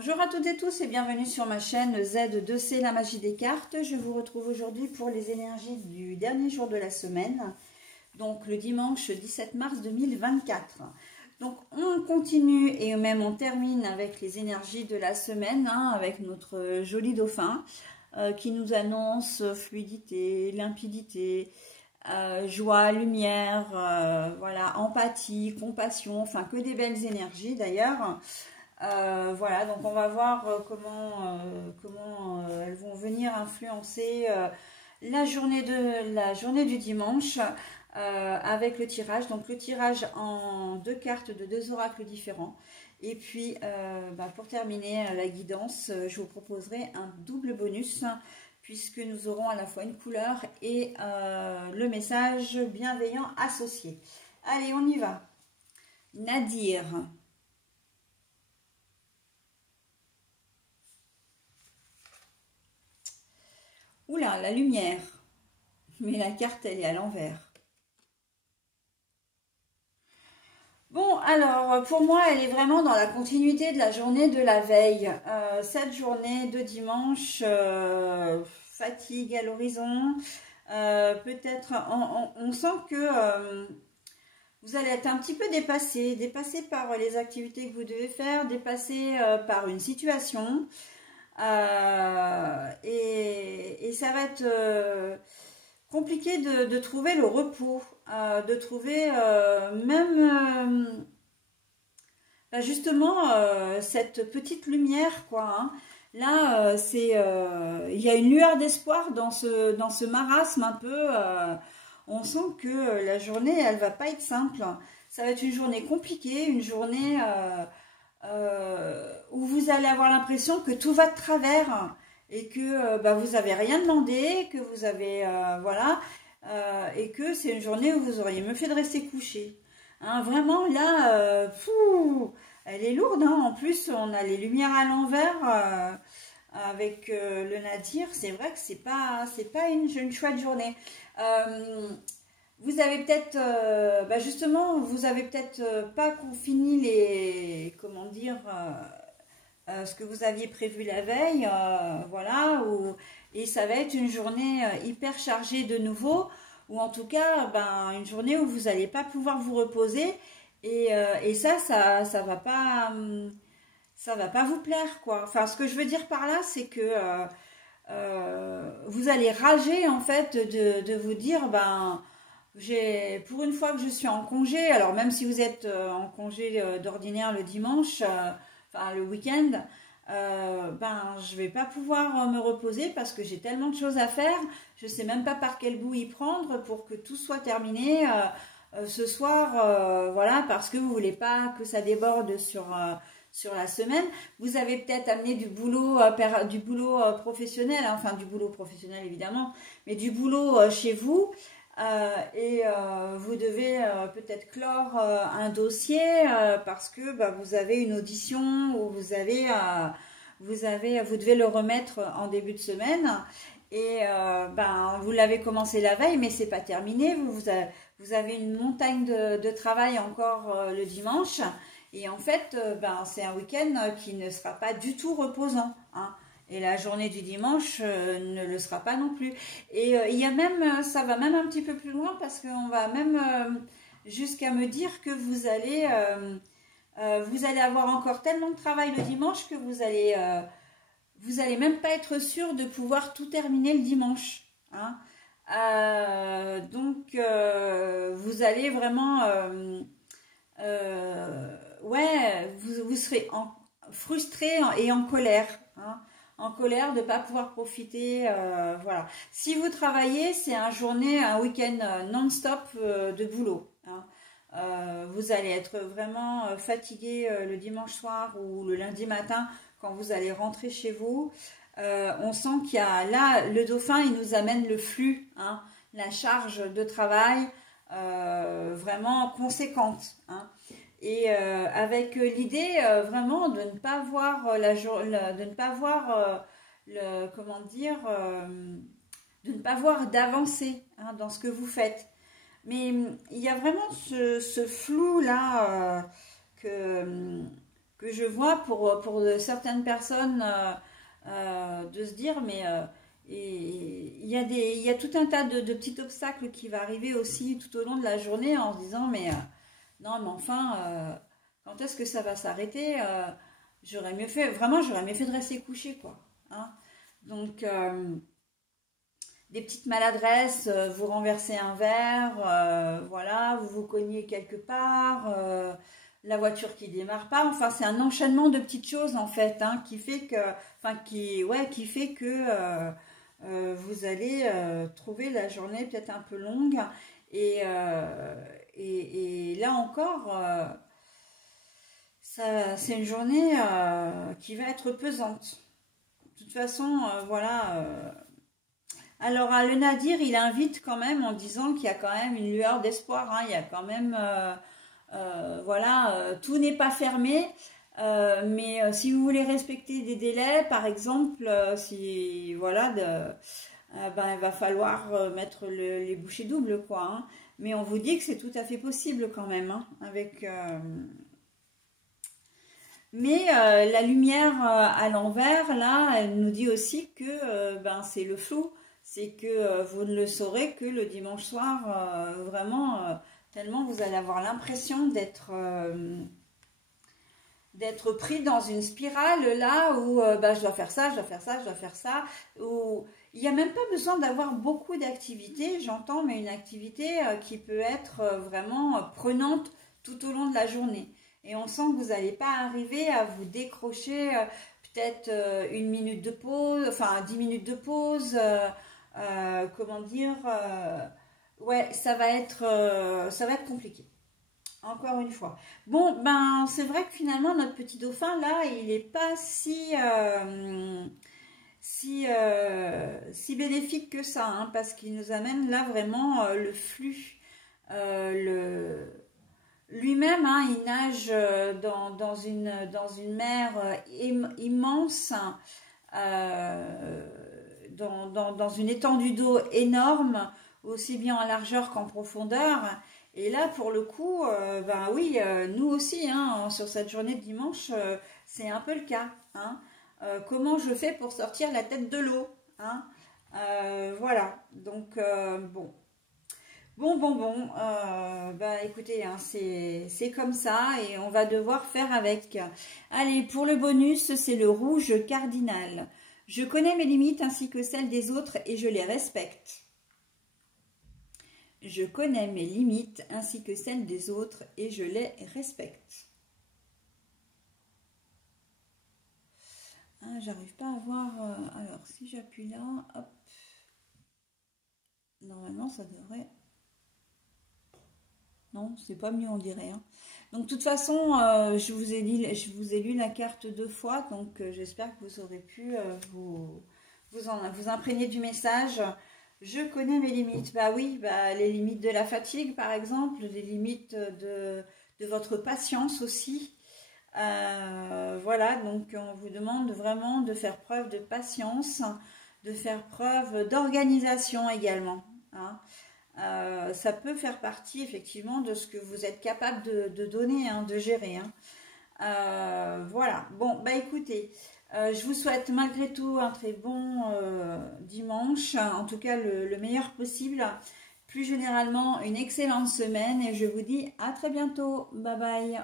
Bonjour à toutes et tous et bienvenue sur ma chaîne Z2C, la magie des cartes. Je vous retrouve aujourd'hui pour les énergies du dernier jour de la semaine, donc le dimanche 17 mars 2024. Donc on continue et même on termine avec les énergies de la semaine, avec notre joli dauphin qui nous annonce fluidité, limpidité, joie, lumière, voilà, empathie, compassion, enfin que des belles énergies d'ailleurs. Voilà, donc on va voir comment elles vont venir influencer la journée du dimanche avec le tirage. Donc le tirage en deux cartes de deux oracles différents. Et puis pour terminer la guidance, je vous proposerai un double bonus puisque nous aurons à la fois une couleur et le message bienveillant associé. Allez, on y va. Nadir. Oula, la lumière. Mais la carte, elle est à l'envers. Bon, alors, pour moi, elle est vraiment dans la continuité de la journée de la veille. Cette journée de dimanche, fatigue à l'horizon. Peut-être, on sent que vous allez être un petit peu dépassé par les activités que vous devez faire, dépassé par une situation. Et ça va être compliqué de trouver le repos, de trouver même justement cette petite lumière, quoi. Là, il y a une lueur d'espoir dans ce marasme un peu. On sent que la journée, elle va pas être simple. Ça va être une journée compliquée, une journée où vous allez avoir l'impression que tout va de travers et que vous n'avez rien demandé, que vous avez voilà, et que c'est une journée où vous auriez mieux fait de rester couché. Vraiment là, elle est lourde. En plus, on a les lumières à l'envers avec le Nadir. C'est vrai que c'est pas une chouette journée. Vous avez peut-être, justement, vous avez peut-être pas fini les, comment dire, ce que vous aviez prévu la veille, voilà, et ça va être une journée hyper chargée de nouveau, ou en tout cas, une journée où vous n'allez pas pouvoir vous reposer, et ça va pas vous plaire, quoi. Enfin, ce que je veux dire par là, c'est que vous allez rager, en fait, de vous dire, pour une fois que je suis en congé, alors même si vous êtes en congé d'ordinaire le dimanche, enfin le week-end, je vais pas pouvoir me reposer parce que j'ai tellement de choses à faire, je sais même pas par quel bout y prendre pour que tout soit terminé ce soir, voilà, parce que vous voulez pas que ça déborde sur la semaine. Vous avez peut-être amené du boulot professionnel, enfin du boulot professionnel évidemment, mais du boulot chez vous. Vous devez peut-être clore un dossier parce que vous avez une audition ou vous devez le remettre en début de semaine et vous l'avez commencé la veille mais c'est pas terminé. Vous avez une montagne de travail encore le dimanche et en fait c'est un week-end qui ne sera pas du tout reposant, Et la journée du dimanche ne le sera pas non plus. Et il y a même, ça va même un petit peu plus loin parce qu'on va même jusqu'à me dire que vous allez avoir encore tellement de travail le dimanche que vous allez même pas être sûr de pouvoir tout terminer le dimanche. Donc vous allez vraiment, vous serez frustré et en colère. En colère de ne pas pouvoir profiter, voilà. Si vous travaillez, c'est un week-end non-stop de boulot. Vous allez être vraiment fatigué le dimanche soir ou le lundi matin quand vous allez rentrer chez vous. On sent qu'il y a là, le dauphin, il nous amène le flux, la charge de travail vraiment conséquente. Et avec l'idée vraiment de ne pas voir de ne pas voir comment dire, de ne pas voir d'avancée dans ce que vous faites. Mais il y a vraiment ce flou là que que je vois pour certaines personnes de se dire, mais et il y a tout un tas de petits obstacles qui va arriver aussi tout au long de la journée en se disant, mais non, mais enfin, quand est-ce que ça va s'arrêter j'aurais mieux fait, vraiment, j'aurais mieux fait de rester couché, quoi. Hein. Donc, des petites maladresses, vous renversez un verre, voilà, vous vous cognez quelque part, la voiture qui démarre pas, enfin c'est un enchaînement de petites choses en fait, hein, qui fait que, enfin qui fait que vous allez trouver la journée peut-être un peu longue et, et là encore, c'est une journée qui va être pesante. De toute façon, voilà. Alors, le Nadir, il invite quand même en disant qu'il y a quand même une lueur d'espoir. Hein, il y a quand même, voilà, tout n'est pas fermé. Mais si vous voulez respecter des délais, par exemple, si, voilà, ben, il va falloir mettre les bouchées doubles, quoi. Hein. Mais on vous dit que c'est tout à fait possible quand même, hein, avec... Mais la lumière à l'envers, là, elle nous dit aussi que ben, c'est le flou. C'est que vous ne le saurez que le dimanche soir, vraiment, tellement vous allez avoir l'impression d'être pris dans une spirale là où ben, je dois faire ça, je dois faire ça, je dois faire ça. Où il n'y a même pas besoin d'avoir beaucoup d'activités, j'entends, mais une activité qui peut être vraiment prenante tout au long de la journée. Et on sent que vous n'allez pas arriver à vous décrocher peut-être une minute de pause, enfin 10 minutes de pause, comment dire, ouais, ça va être compliqué. Encore une fois. Bon, ben, c'est vrai que finalement, notre petit dauphin, là, il n'est pas si bénéfique que ça, hein, parce qu'il nous amène là vraiment le flux, lui-même, hein, il nage dans une mer immense, dans une étendue d'eau énorme, aussi bien en largeur qu'en profondeur. Et là, pour le coup, ben oui, nous aussi, hein, sur cette journée de dimanche, c'est un peu le cas. Hein. Comment je fais pour sortir la tête de l'eau, hein, voilà, donc bon. Bon, bah écoutez, hein, c'est comme ça et on va devoir faire avec. Allez, pour le bonus, c'est le rouge cardinal. Je connais mes limites ainsi que celles des autres et je les respecte. Je connais mes limites ainsi que celles des autres et je les respecte. Ah, j'arrive pas à voir. Alors, si j'appuie là, hop. Normalement, ça devrait... Non, c'est pas mieux, on dirait. Hein. Donc, de toute façon, je vous ai lu la carte 2 fois. Donc, j'espère que vous aurez pu vous imprégner du message. Je connais mes limites. Bah oui, bah, les limites de la fatigue, par exemple. Les limites de votre patience aussi. Voilà, donc on vous demande vraiment de faire preuve de patience, de faire preuve d'organisation également. Hein. Ça peut faire partie effectivement de ce que vous êtes capable de donner, hein, de gérer. Hein. Voilà, bon, bah écoutez, je vous souhaite malgré tout un très bon dimanche, en tout cas le meilleur possible. Plus généralement, une excellente semaine et je vous dis à très bientôt. Bye bye.